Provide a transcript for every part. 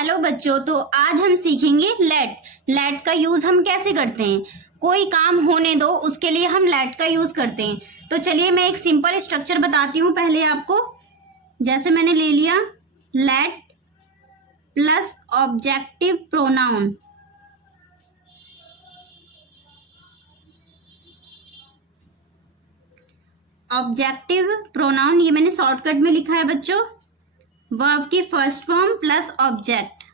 Hello बच्चों, तो आज हम सीखेंगे लेट। लेट का यूज हम कैसे करते हैं। कोई काम होने दो, उसके लिए हम लेट का यूज करते हैं। तो चलिए मैं एक सिंपल स्ट्रक्चर बताती हूँ पहले आपको। जैसे मैंने ले लिया late plus objective pronoun. Objective pronoun ये मैंने शॉर्टकट में लिखा है बच्चों। वर्ब की फर्स्ट फॉर्म प्लस ऑब्जेक्ट।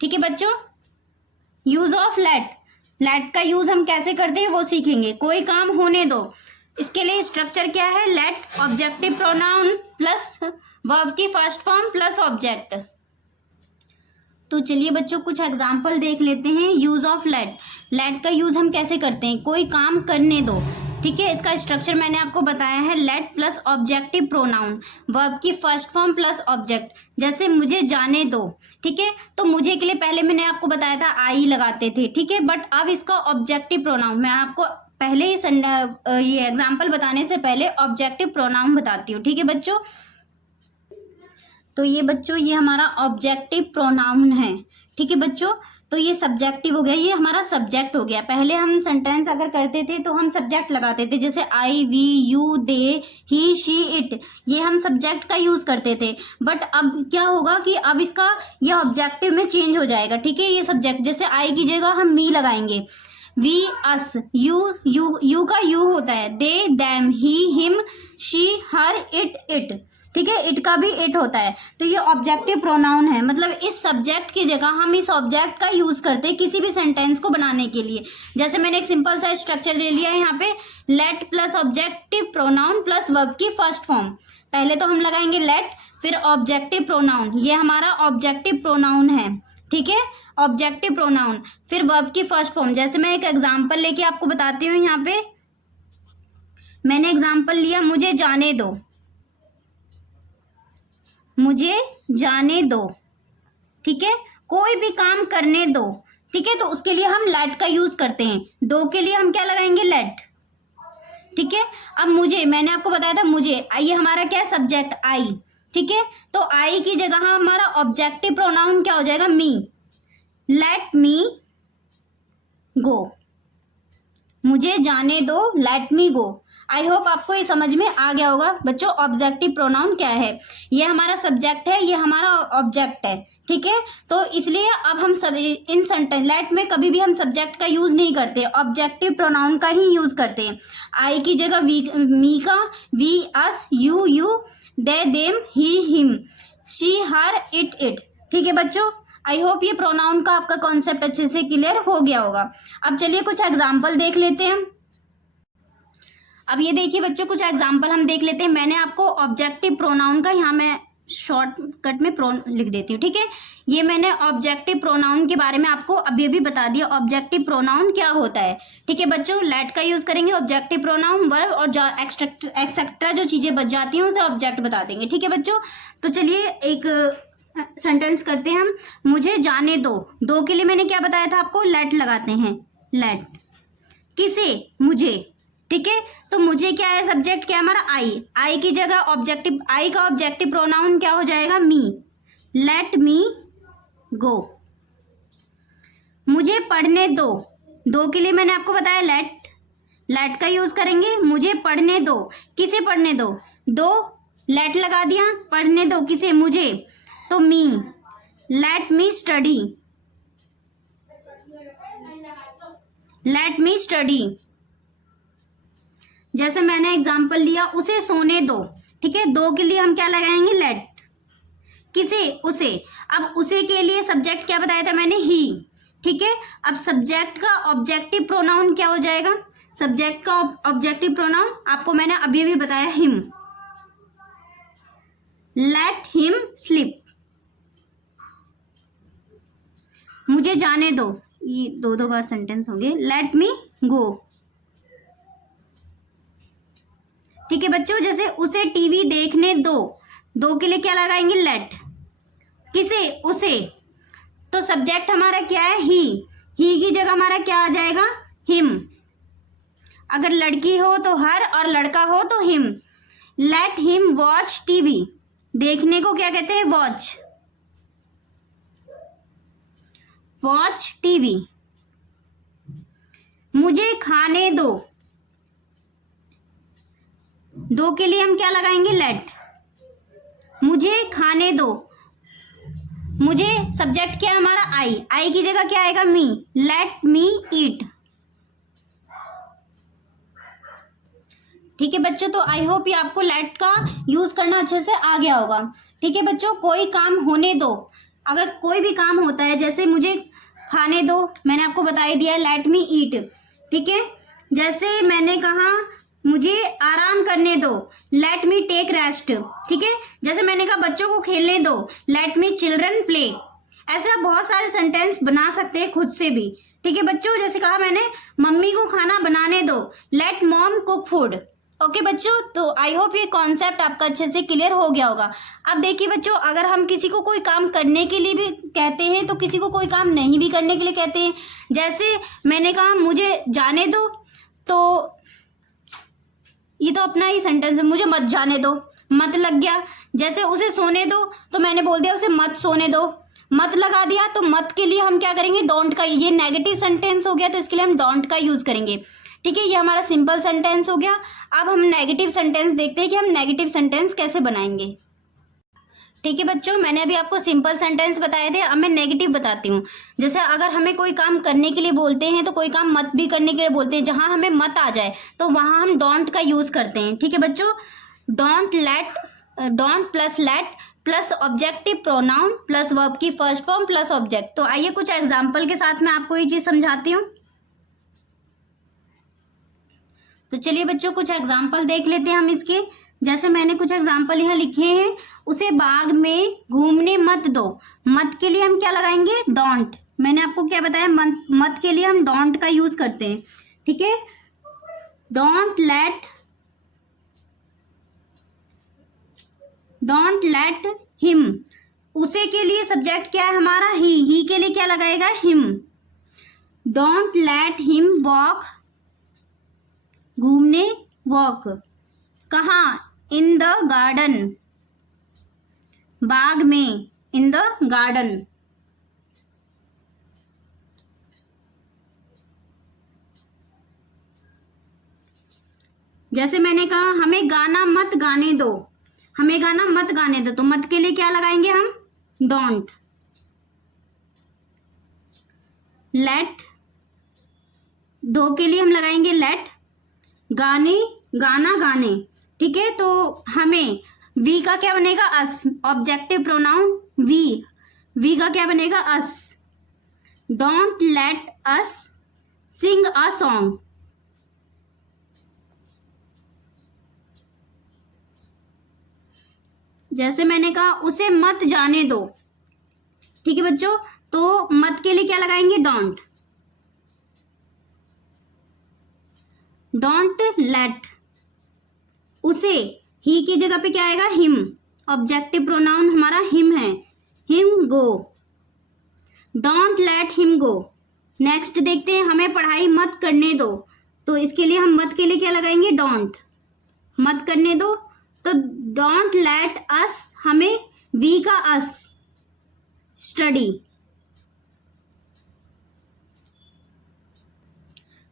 ठीक है बच्चों। Use of let. लेट का यूज हम कैसे करते हैं वो सीखेंगे। कोई काम होने दो, इसके लिए स्ट्रक्चर क्या है, let objective pronoun plus verb की फर्स्ट फॉर्म प्लस ऑब्जेक्ट। तो चलिए बच्चों कुछ एग्जांपल देख लेते हैं। Use of let. लेट का यूज हम कैसे करते हैं, कोई काम करने दो। ठीक है, इसका स्ट्रक्चर मैंने आपको बताया है, late plus objective pronoun, verb की फर्स्ट फॉर्म प्लस ऑब्जेक्ट। जैसे मुझे जाने दो, ठीक है, तो मुझे के लिए पहले मैंने आपको बताया था आई लगाते थे, ठीक है, बट अब इसका ऑब्जेक्टिव प्रोनाउन मैं आपको पहले ही ये एग्जाम्पल बताने से पहले ऑब्जेक्टिव प्रोनाउन बताती हूँ। ठीक है बच्चों। तो ये बच्चों ये हमारा ऑब्जेक्टिव प्रोनाउन है। ठीक है बच्चों। तो ये सब्जेक्टिव हो गया, ये हमारा सब्जेक्ट हो गया। पहले हम सेंटेंस अगर करते थे तो हम सब्जेक्ट लगाते थे, जैसे I, we, you, they, he, she, it, ये हम सब्जेक्ट का यूज करते थे। बट अब क्या होगा कि अब इसका ये ऑब्जेक्टिव में चेंज हो जाएगा। ठीक है, ये सब्जेक्ट जैसे आई की जगह हम मी लगाएंगे। वी, अस, यू का यू होता है, they, them, he, him, she, her, it. ठीक है, इट का भी इट होता है। तो ये ऑब्जेक्टिव प्रोनाउन है, मतलब इस सब्जेक्ट की जगह हम इस ऑब्जेक्ट का यूज करते हैं किसी भी सेंटेंस को बनाने के लिए। जैसे मैंने एक सिंपल सा स्ट्रक्चर ले लिया है यहाँ पे, late plus objective pronoun plus verb की फर्स्ट फॉर्म। पहले तो हम लगाएंगे लेट, फिर ऑब्जेक्टिव प्रोनाउन, ये हमारा ऑब्जेक्टिव प्रोनाउन है। ठीक है, ऑब्जेक्टिव प्रोनाउन, फिर वर्ब की फर्स्ट फॉर्म। जैसे मैं एक एग्जाम्पल लेके आपको बताती हूँ। यहाँ पे मैंने एग्जाम्पल लिया, मुझे जाने दो, मुझे जाने दो। ठीक है, कोई भी काम करने दो। ठीक है, तो उसके लिए हम लेट का यूज करते हैं। दो के लिए हम क्या लगाएंगे, लेट। ठीक है, अब मुझे, मैंने आपको बताया था मुझे, ये हमारा क्या है, सब्जेक्ट आई। ठीक है, तो आई की जगह हमारा ऑब्जेक्टिव प्रोनाउन क्या हो जाएगा, मी। लेट मी गो, मुझे जाने दो, let me go. I hope आपको ये समझ में आ गया होगा बच्चों ऑब्जेक्टिव प्रोनाउन क्या है। ये हमारा सब्जेक्ट है, ये हमारा ऑब्जेक्ट है। ठीक है, तो इसलिए अब हम सब इन सेंटेंस लेट में कभी भी हम सब्जेक्ट का यूज नहीं करते, ऑब्जेक्टिव प्रोनाउन का ही यूज करते हैं। आई की जगह वी, मी का, we, us, you, they, them, he, him, she, her, it. ठीक है बच्चों, आई होप ये प्रोनाउन का आपका कॉन्सेप्ट अच्छे से क्लियर हो गया होगा। अब चलिए कुछ एग्जाम्पल देख लेते हैं। अब ये देखिए बच्चों, कुछ एग्जाम्पल हम देख लेते हैं। मैंने आपको ऑब्जेक्टिव प्रोनाउन का यहाँ मैं शॉर्टकट में लिख देती हूँ। ठीक है, ये मैंने ऑब्जेक्टिव प्रोनाउन के बारे में आपको अभी अभी बता दिया, ऑब्जेक्टिव प्रोनाउन क्या होता है। ठीक है बच्चों, लेट का यूज करेंगे, ऑब्जेक्टिव प्रोनाउन, वर्ब और एक्सेट्रा जो चीजें बच जाती हैं उसे ऑब्जेक्ट बता देंगे। ठीक है बच्चों, तो चलिए एक सेंटेंस करते हैं हम। मुझे जाने दो, दो के लिए मैंने क्या बताया था आपको, लेट लगाते हैं, लेट। किसे, मुझे। ठीक है, तो मुझे क्या है, सब्जेक्ट क्या है हमारा, आई की जगह ऑब्जेक्टिव, आई का ऑब्जेक्टिव प्रोनाउन क्या हो जाएगा, मी। लेट मी गो, मुझे पढ़ने दो, दो के लिए मैंने आपको बताया लेट का यूज करेंगे। मुझे पढ़ने दो, किसे पढ़ने दो, दो, लेट लगा दिया, पढ़ने दो किसे, मुझे, तो me. Let me study, let me study. जैसे मैंने एग्जाम्पल लिया, उसे सोने दो। ठीक है, दो के लिए हम क्या लगाएंगे, लेट। किसे, उसे। अब उसे के लिए सब्जेक्ट क्या बताया था मैंने, ही। ठीक है, अब सब्जेक्ट का ऑब्जेक्टिव प्रोनाउन क्या हो जाएगा, सब्जेक्ट का ऑब्जेक्टिव प्रोनाउन आपको मैंने अभी अभी बताया, हिम। लेट हिम स्लीप, मुझे जाने दो, ये दो बार सेंटेंस होंगे, लेट मी गो। ठीक है बच्चों, जैसे उसे टीवी देखने दो, दो के लिए क्या लगाएंगे, लेट। किसे, उसे, तो सब्जेक्ट हमारा क्या है, ही की जगह हमारा क्या आ जाएगा, हिम। अगर लड़की हो तो हर और लड़का हो तो him. Let him watch TV, देखने को क्या कहते हैं? वॉच। Watch TV. मुझे खाने दो, दो के लिए हम क्या लगाएंगे? लेट। मुझे खाने दो, मुझे सब्जेक्ट क्या है हमारा? आई। आई की जगह क्या आएगा? मी। लेट मी ईट। ठीक है बच्चों, तो आई होप ये आपको लेट का यूज करना अच्छे से आ गया होगा। ठीक है बच्चों, कोई काम होने दो। अगर कोई भी काम होता है, जैसे मुझे खाने दो, मैंने आपको बता ही दिया लेट मी ईट। ठीक है, जैसे मैंने कहा मुझे आराम करने दो, लेट मी टेक रेस्ट। ठीक है, जैसे मैंने कहा बच्चों को खेलने दो, लेट मी चिल्ड्रन प्ले। ऐसे आप बहुत सारे सेंटेंस बना सकते हैं खुद से भी। ठीक है बच्चों, जैसे कहा मैंने मम्मी को खाना बनाने दो, let mom cook food. Okay बच्चों, तो आई होप ये कॉन्सेप्ट आपका अच्छे से क्लियर हो गया होगा। अब देखिए बच्चों, अगर हम किसी को कोई काम करने के लिए भी कहते हैं तो किसी को कोई काम नहीं भी करने के लिए कहते हैं। जैसे मैंने कहा मुझे जाने दो, तो ये तो अपना ही सेंटेंस है, मुझे मत जाने दो, मत लग गया। जैसे उसे सोने दो, तो मैंने बोल दिया उसे मत सोने दो, मत लगा दिया, तो मत के लिए हम क्या करेंगे? डोंट का। ये नेगेटिव सेंटेंस हो गया, तो इसके लिए हम डोंट का यूज करेंगे। ठीक है, ये हमारा सिंपल सेंटेंस हो गया। अब हम नेगेटिव सेंटेंस देखते हैं कि हम नेगेटिव सेंटेंस कैसे बनाएंगे। ठीक है बच्चों, मैंने अभी आपको सिंपल सेंटेंस बताए थे, अब मैं नेगेटिव बताती हूँ। जैसे अगर हमें कोई काम करने के लिए बोलते हैं, तो कोई काम मत भी करने के लिए बोलते हैं, जहां हमें मत आ जाए तो वहां हम डोंट का यूज करते हैं। ठीक है बच्चों, don't let, don't plus late plus objective pronoun plus verb की फर्स्ट फॉर्म प्लस ऑब्जेक्ट। तो आइए कुछ एग्जाम्पल के साथ मैं आपको ये चीज समझाती हूँ। तो चलिए बच्चों, कुछ एग्जाम्पल देख लेते हैं हम इसके। जैसे मैंने कुछ एग्जाम्पल यहाँ लिखे हैं। उसे बाग में घूमने मत दो, मत के लिए हम क्या लगाएंगे? डोंट। मैंने आपको क्या बताया? मत के लिए हम डोंट का यूज करते हैं। ठीक है, डोंट लेट हिम। उसे के लिए सब्जेक्ट क्या है हमारा? ही के लिए क्या लगाएगा? Him. Don't let him walk, घूमने वॉक। कहाँ? इन द गार्डन, बाग में, इन द गार्डन। जैसे मैंने कहा हमें गाना मत गाने दो, हमें गाना मत गाने दो, तो मत के लिए क्या लगाएंगे हम? डोंट। लेट, दो के लिए हम लगाएंगे लेट। गाने, गाना गाने। ठीक है, तो हमें वी का क्या बनेगा? अस। ऑब्जेक्टिव प्रोनाउन वी का क्या बनेगा? Us. Don't let us sing a song. जैसे मैंने कहा उसे मत जाने दो। ठीक है बच्चों, तो मत के लिए क्या लगाएंगे? डोंट। डोंट लेट, उसे, ही की जगह पे क्या आएगा? हिम। ऑब्जेक्टिव प्रोनाउन हमारा हिम है, him go. Don't let him go. Next देखते हैं, हमें पढ़ाई मत करने दो, तो इसके लिए हम मत के लिए क्या लगाएंगे? डोंट। मत करने दो, तो डोंट लेट अस, हमें वी का अस, स्टडी।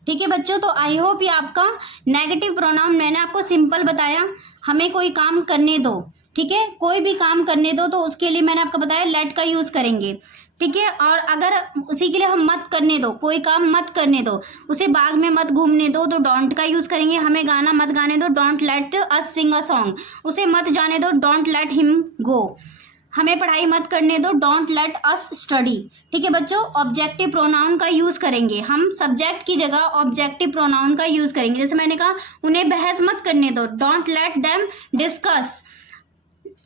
ठीक है बच्चों, तो आई होप ये आपका नेगेटिव प्रोनाउन मैंने आपको सिंपल बताया। हमें कोई काम करने दो, ठीक है, कोई भी काम करने दो, तो उसके लिए मैंने आपको बताया लेट का यूज करेंगे। ठीक है, और अगर उसी के लिए हम मत करने दो, कोई काम मत करने दो, उसे बाग में मत घूमने दो, तो डोंट का यूज करेंगे। हमें गाना मत गाने दो, don't let us sing a song. उसे मत जाने दो, डोंट लेट हिम गो। हमें पढ़ाई मत करने दो, डोंट लेट अस स्टडी। ठीक है बच्चों, ऑब्जेक्टिव प्रोनाउन का यूज करेंगे हम, सब्जेक्ट की जगह ऑब्जेक्टिव प्रोनाउन का यूज करेंगे। जैसे मैंने कहा उन्हें बहस मत करने दो, डोंट लेट देम डिस्कस।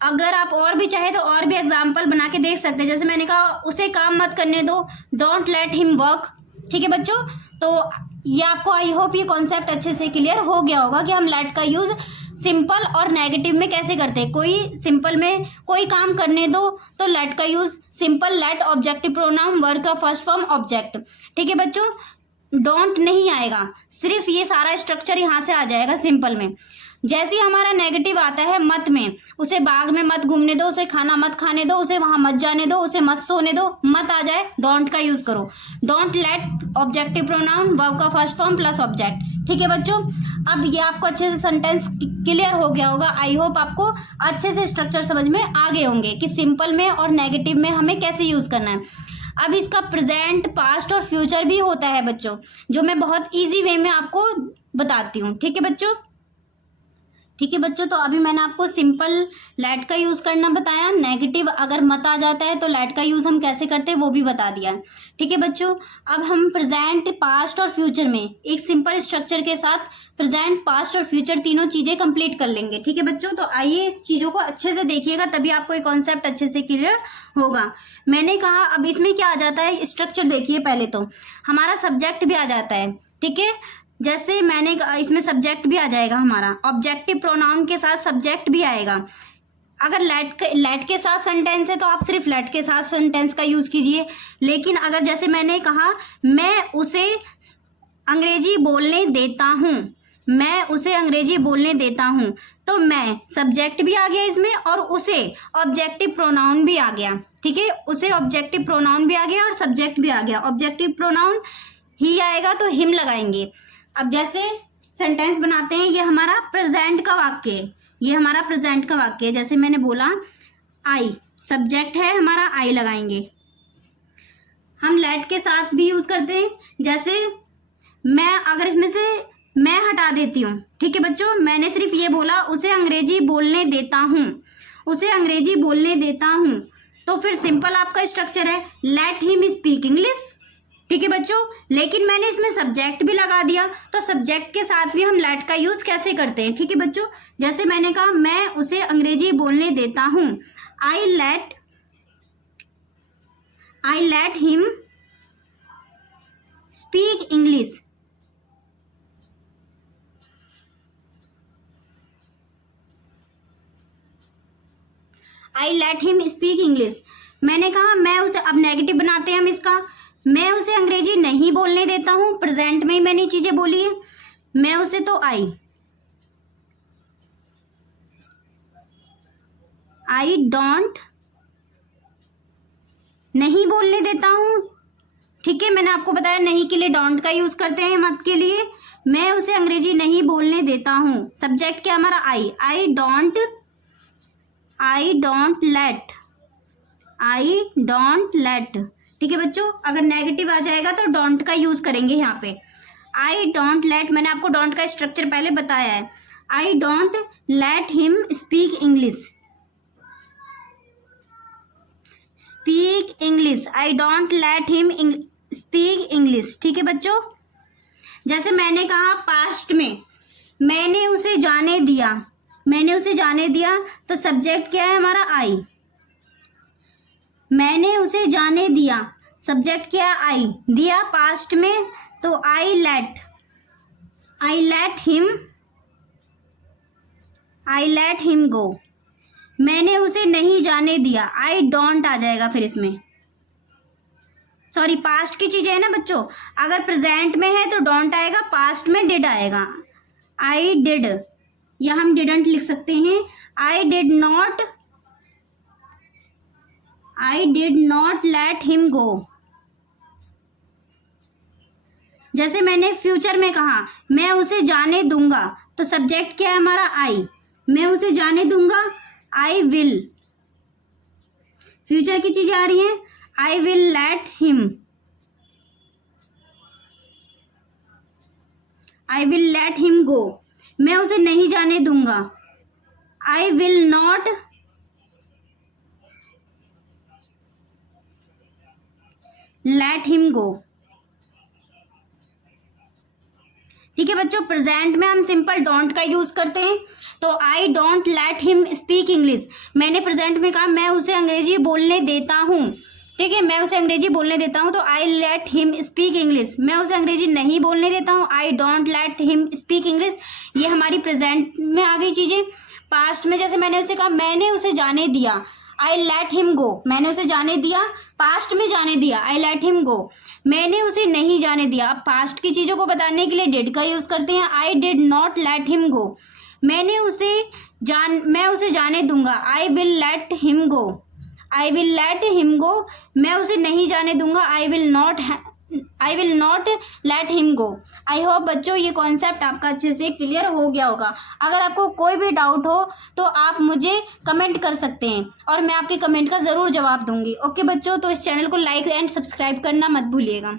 अगर आप और भी चाहे तो और भी एग्जाम्पल बना के देख सकते हैं। जैसे मैंने कहा उसे काम मत करने दो, डोंट लेट हिम वर्क। ठीक है बच्चों, तो ये आपको आई होप ये कॉन्सेप्ट अच्छे से क्लियर हो गया होगा कि हम लेट का यूज सिंपल और नेगेटिव में कैसे करते हैं। कोई सिंपल में कोई काम करने दो तो लेट का use simple let, objective pronoun, verb का फर्स्ट फॉर्म ऑब्जेक्ट। ठीक है बच्चों, डोंट नहीं आएगा, सिर्फ ये सारा स्ट्रक्चर यहाँ से आ जाएगा सिंपल में। जैसे ही हमारा नेगेटिव आता है मत में, उसे बाग में मत घूमने दो, उसे खाना मत खाने दो, उसे वहां मत जाने दो, उसे मत सोने दो, मत आ जाए, डोंट का यूज करो। Don't let objective pronoun verb का फर्स्ट फॉर्म प्लस ऑब्जेक्ट। ठीक है बच्चों, अब ये आपको अच्छे से सेंटेंस क्लियर हो गया होगा। आई होप आपको अच्छे से स्ट्रक्चर समझ में आ गए होंगे कि सिंपल में और नेगेटिव में हमें कैसे यूज करना है। अब इसका प्रेजेंट, पास्ट और फ्यूचर भी होता है बच्चों, जो मैं बहुत इजी वे में आपको बताती हूँ। ठीक है बच्चों, ठीक है बच्चों, तो अभी मैंने आपको सिंपल लेट का यूज करना बताया। नेगेटिव अगर मत आ जाता है तो लेट का यूज हम कैसे करते हैं वो भी बता दिया। ठीक है बच्चों, अब हम प्रेजेंट, पास्ट और फ्यूचर में एक सिंपल स्ट्रक्चर के साथ प्रेजेंट, पास्ट और फ्यूचर तीनों चीजें कंप्लीट कर लेंगे। ठीक है बच्चों, तो आइए इस चीजों को अच्छे से देखिएगा, तभी आपको एक कॉन्सेप्ट अच्छे से क्लियर होगा। मैंने कहा अब इसमें क्या आ जाता है, स्ट्रक्चर देखिए। पहले तो हमारा सब्जेक्ट भी आ जाता है। ठीक है, जैसे मैंने इसमें सब्जेक्ट भी आ जाएगा हमारा, ऑब्जेक्टिव प्रोनाउन के साथ सब्जेक्ट भी आएगा। अगर लेट के साथ सेंटेंस है तो आप सिर्फ लेट के साथ सेंटेंस का यूज कीजिए। लेकिन अगर जैसे मैंने कहा मैं उसे अंग्रेजी बोलने देता हूँ, मैं उसे अंग्रेजी बोलने देता हूँ, तो मैं सब्जेक्ट भी आ गया इसमें और उसे ऑब्जेक्टिव प्रोनाउन भी आ गया। ठीक है, उसे ऑब्जेक्टिव प्रोनाउन भी आ गया और सब्जेक्ट भी आ गया। ऑब्जेक्टिव प्रोनाउन ही आएगा तो हिम लगाएंगे। अब जैसे सेंटेंस बनाते हैं, ये हमारा प्रेजेंट का वाक्य है, ये हमारा प्रेजेंट का वाक्य है। जैसे मैंने बोला आई, सब्जेक्ट है हमारा, आई लगाएंगे। हम लेट के साथ भी यूज करते हैं। जैसे मैं, अगर इसमें से मैं हटा देती हूँ, ठीक है बच्चों, मैंने सिर्फ ये बोला उसे अंग्रेजी बोलने देता हूँ, उसे अंग्रेजी बोलने देता हूँ, तो फिर सिंपल आपका स्ट्रक्चर है लेट हिम स्पीक इंग्लिश। ठीक है बच्चों, लेकिन मैंने इसमें सब्जेक्ट भी लगा दिया, तो सब्जेक्ट के साथ भी हम लेट का यूज कैसे करते हैं। ठीक है बच्चों, जैसे मैंने कहा मैं उसे अंग्रेजी बोलने देता हूं, I let him speak English. I let him speak English. मैंने कहा मैं उसे, अब नेगेटिव बनाते हैं हम इसका, मैं उसे अंग्रेजी नहीं बोलने देता हूं, प्रेजेंट में ही मैंने चीजें बोली है। मैं उसे तो आई डोंट नहीं बोलने देता हूं। ठीक है, मैंने आपको बताया नहीं के लिए डोंट का यूज करते हैं, मत के लिए। मैं उसे अंग्रेजी नहीं बोलने देता हूं, सब्जेक्ट क्या हमारा आई डोंट लेट। ठीक है बच्चों, अगर नेगेटिव आ जाएगा तो डोंट का यूज करेंगे यहाँ पे। आई डोंट लेट, मैंने आपको डोंट का स्ट्रक्चर पहले बताया है। I don't let him speak English, I don't let him speak English. ठीक है बच्चों, जैसे मैंने कहा पास्ट में मैंने उसे जाने दिया, तो सब्जेक्ट क्या है हमारा आई, मैंने उसे जाने दिया, सब्जेक्ट क्या आई, दिया पास्ट में, तो आई लेट हिम गो। मैंने उसे नहीं जाने दिया, आई डोंट आ जाएगा फिर इसमें। सॉरी, पास्ट की चीजें है ना बच्चों, अगर प्रेजेंट में है तो डोंट आएगा, पास्ट में डिड आएगा। आई डिड, या हम डिडंट लिख सकते हैं। I did not let him go. जैसे मैंने फ्यूचर में कहा मैं उसे जाने दूंगा, तो सब्जेक्ट क्या है हमारा आई, मैं उसे जाने दूंगा, आई विल। फ्यूचर की चीजें आ रही हैं, I will let him go. मैं उसे नहीं जाने दूंगा, I will not let him go. ठीक है बच्चों, प्रेजेंट में हम सिंपल डोंट का यूज करते हैं, तो I don't let him speak English. मैंने प्रेजेंट में कहा मैं उसे अंग्रेजी बोलने देता हूँ, ठीक है, मैं उसे अंग्रेजी बोलने देता हूँ, तो I let him speak English. मैं उसे अंग्रेजी नहीं बोलने देता हूँ, I don't let him speak English. ये हमारी प्रेजेंट में आ गई चीजें। पास्ट में जैसे मैंने उसे कहा मैंने उसे जाने दिया, आई लेट हिम गो, मैंने उसे जाने दिया, पास्ट में जाने दिया, आई लेट हिम गो। मैंने उसे नहीं जाने दिया, अब पास्ट की चीजों को बताने के लिए डिड का यूज करते हैं, I did not let him go. मैं उसे जाने दूंगा, I will let him go, I will let him go, मैं उसे नहीं जाने दूंगा, I will not let him go. I hope बच्चों ये कॉन्सेप्ट आपका अच्छे से क्लियर हो गया होगा। अगर आपको कोई भी डाउट हो तो आप मुझे कमेंट कर सकते हैं और मैं आपके कमेंट का ज़रूर जवाब दूंगी। ओके बच्चों, तो इस चैनल को लाइक एंड सब्सक्राइब करना मत भूलिएगा।